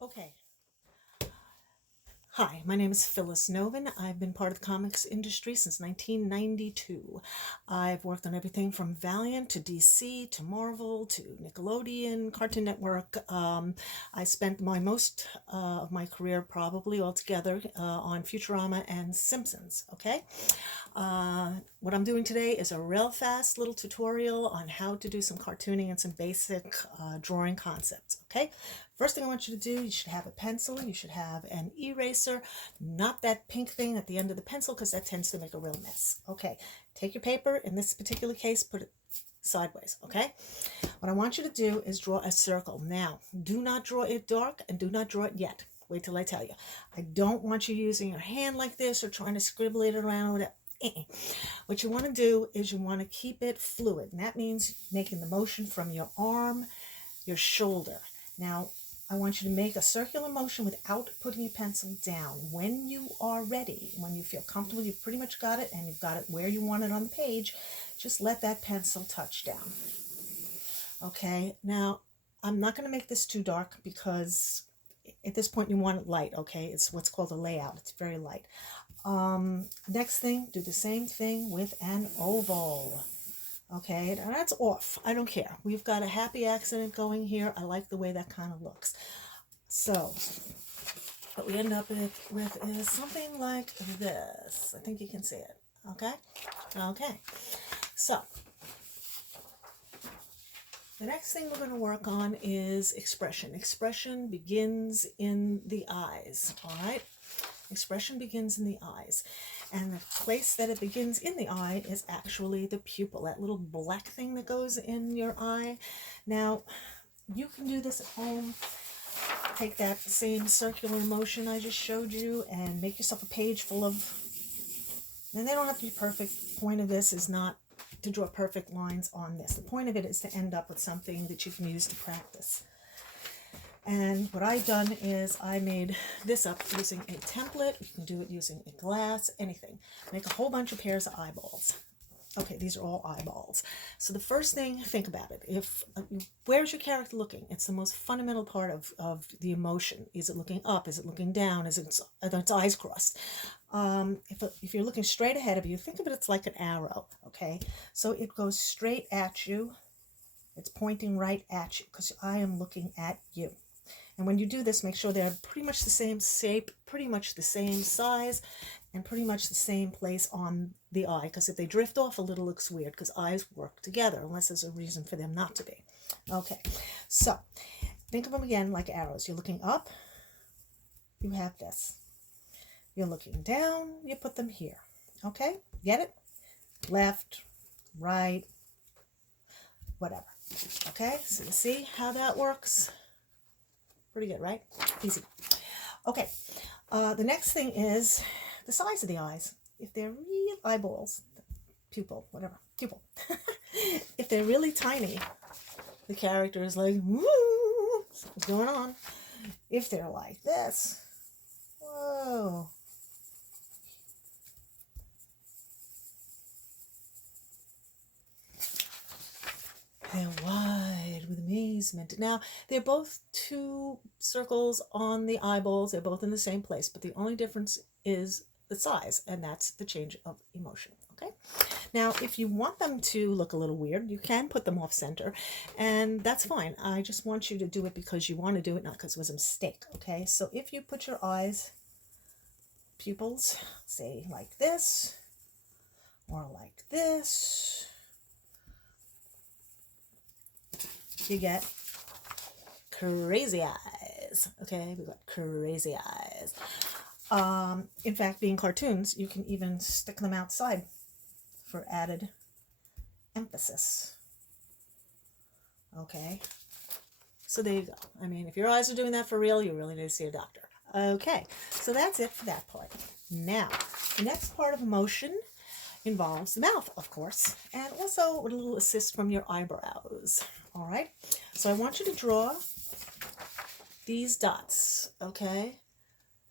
Okay. Hi, my name is Phyllis Novin. I've been part of the comics industry since 1992. I've worked on everything from Valiant to DC to Marvel to Nickelodeon, Cartoon Network. I spent most of my career probably altogether on Futurama and Simpsons. Okay. What I'm doing today is a real fast little tutorial on how to do some cartooning and some basic drawing concepts. Okay. First thing I want you to do, you should have a pencil, you should have an eraser, not that pink thing at the end of the pencil because that tends to make a real mess. Okay, take your paper, in this particular case, put it sideways, okay? What I want you to do is draw a circle. Now, do not draw it dark and do not draw it yet. Wait till I tell you. I don't want you using your hand like this or trying to scribble it around with it. What you want to do is you want to keep it fluid, and that means making the motion from your arm, your shoulder. Now, I want you to make a circular motion without putting your pencil down. When you are ready, when you feel comfortable, you've pretty much got it and you've got it where you want it on the page, just let that pencil touch down. Okay, now I'm not going to make this too dark because at this point you want it light, okay? It's what's called a layout. It's very light. Next thing, do the same thing with an oval. Okay, now that's off. I don't care. We've got a happy accident going here. I like the way that kind of looks. So, what we end up with is something like this. I think you can see it. Okay? Okay. So, the next thing we're going to work on is expression. Expression begins in the eyes. All right? Expression begins in the eyes. And the place that it begins in the eye is actually the pupil, that little black thing that goes in your eye. Now, you can do this at home. Take that same circular motion I just showed you and make yourself a page full of, and they don't have to be perfect. The point of this is not to draw perfect lines on this. The point of it is to end up with something that you can use to practice. And what I've done is I made this up using a template. You can do it using a glass, anything. Make a whole bunch of pairs of eyeballs. Okay, these are all eyeballs. So the first thing, think about it. Where's your character looking? It's the most fundamental part of the emotion. Is it looking up? Is it looking down? Are its eyes crossed? If you're looking straight ahead of you, think of it as like an arrow, okay? So it goes straight at you. It's pointing right at you because I am looking at you. And when you do this, make sure they're pretty much the same shape, pretty much the same size, and pretty much the same place on the eye. Because if they drift off a little, it looks weird because eyes work together, unless there's a reason for them not to be. Okay, so think of them again like arrows. You're looking up, you have this. You're looking down, you put them here. Okay, get it? Left, right, whatever. Okay, so you see how that works? Pretty good, right? Easy. Okay, the next thing is the size of the eyes. If they're real eyeballs, pupil, whatever, pupil. If they're really tiny, the character is like, woo, what's going on? If they're like this, whoa. They're wide with amazement. Now, they're both two circles on the eyeballs. They're both in the same place, but the only difference is the size, and that's the change of emotion, okay? Now, if you want them to look a little weird, you can put them off center, and that's fine. I just want you to do it because you want to do it, not because it was a mistake, okay? So if you put your eyes, pupils, say like this, or like this, you get crazy eyes. Okay, we got crazy eyes. In fact, being cartoons, you can even stick them outside for added emphasis. Okay, so there you go. I mean, if your eyes are doing that for real, you really need to see a doctor. Okay, so that's it for that part. Now, the next part of emotion involves the mouth, of course, and also a little assist from your eyebrows. All right, so I want you to draw these dots, okay?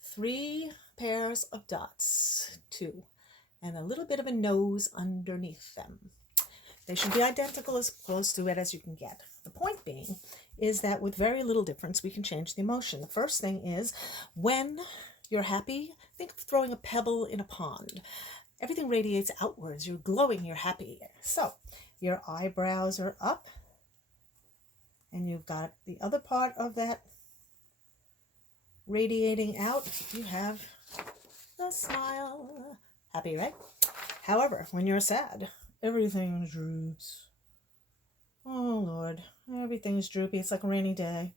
3 pairs of dots, 2, and a little bit of a nose underneath them. They should be identical, as close to it as you can get. The point being is that with very little difference, we can change the emotion. The first thing is when you're happy, think of throwing a pebble in a pond. Everything radiates outwards. You're glowing, you're happy. So your eyebrows are up, and you've got the other part of that radiating out. You have the smile. Happy, right? However, when you're sad, everything droops. Oh, Lord. Everything's droopy. It's like a rainy day.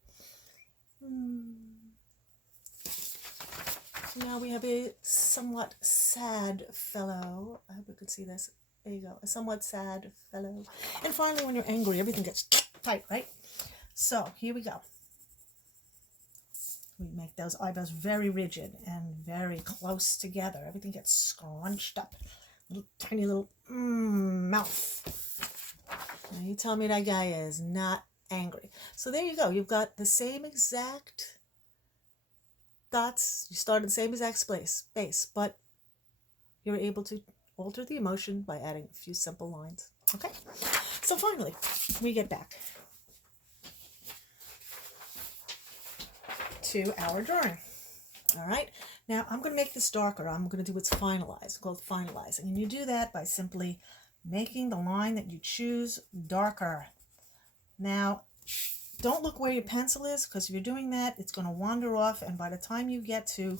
So now we have a somewhat sad fellow. I hope you can see this. There you go. A somewhat sad fellow. And finally, when you're angry, everything gets tight, right? So here we go. We make those eyebrows very rigid and very close together. Everything gets scrunched up. Tiny little mouth. Now you tell me that guy is not angry. So there you go. You've got the same exact dots. You start in the same exact space, but you're able to alter the emotion by adding a few simple lines. Okay? So finally, we get back to our drawing. All right? Now, I'm going to make this darker. I'm going to do what's finalized, called finalizing. And you do that by simply making the line that you choose darker. Now, don't look where your pencil is, because if you're doing that, it's going to wander off, and by the time you get to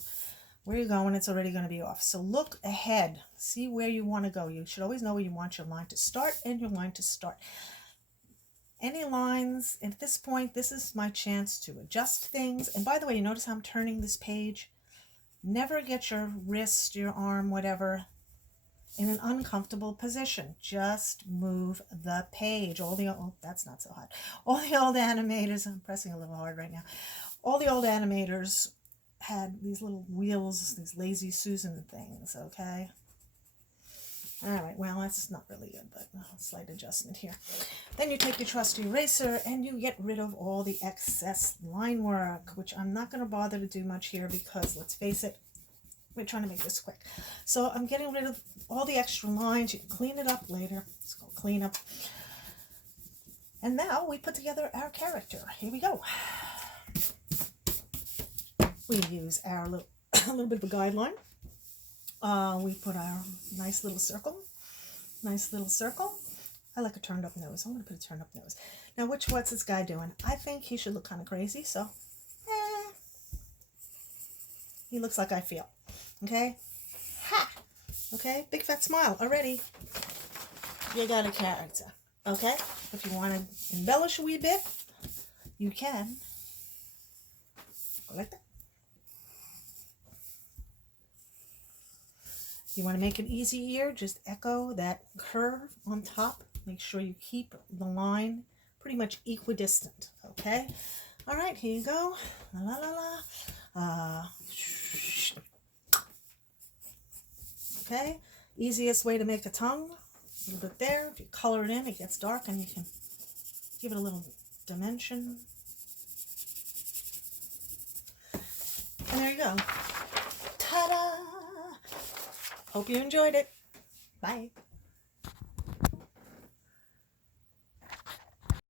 where you're going, it's already going to be off. So look ahead. See where you want to go. You should always know where you want your line to start and your line to start. Any lines, at this point, this is my chance to adjust things. And by the way, you notice how I'm turning this page? Never get your wrist, your arm, whatever, in an uncomfortable position. Just move the page. That's not so hot. All the old animators, I'm pressing a little hard right now. All the old animators had these little wheels, these lazy Susan things, okay? All right, well, that's not really good, but a slight adjustment here. Then you take your trusty eraser and you get rid of all the excess line work, which I'm not going to bother to do much here because, let's face it, we're trying to make this quick. So I'm getting rid of all the extra lines. You can clean it up later. Let's go clean up. And now we put together our character. Here we go. We use our little, a little bit of a guideline. We put our nice little circle. Nice little circle. I like a turned up nose. I'm going to put a turned up nose. Now, what's this guy doing? I think he should look kind of crazy, so he looks like I feel. Okay? Ha! Okay? Big fat smile already. You got a character. Okay? If you want to embellish a wee bit, you can. Go like that. You want to make an easy ear, just echo that curve on top. Make sure you keep the line pretty much equidistant, okay? All right, here you go. La la la la. Okay, easiest way to make a tongue. A little bit there. If you color it in, it gets dark and you can give it a little dimension. And there you go. Ta-da! Hope you enjoyed it. Bye.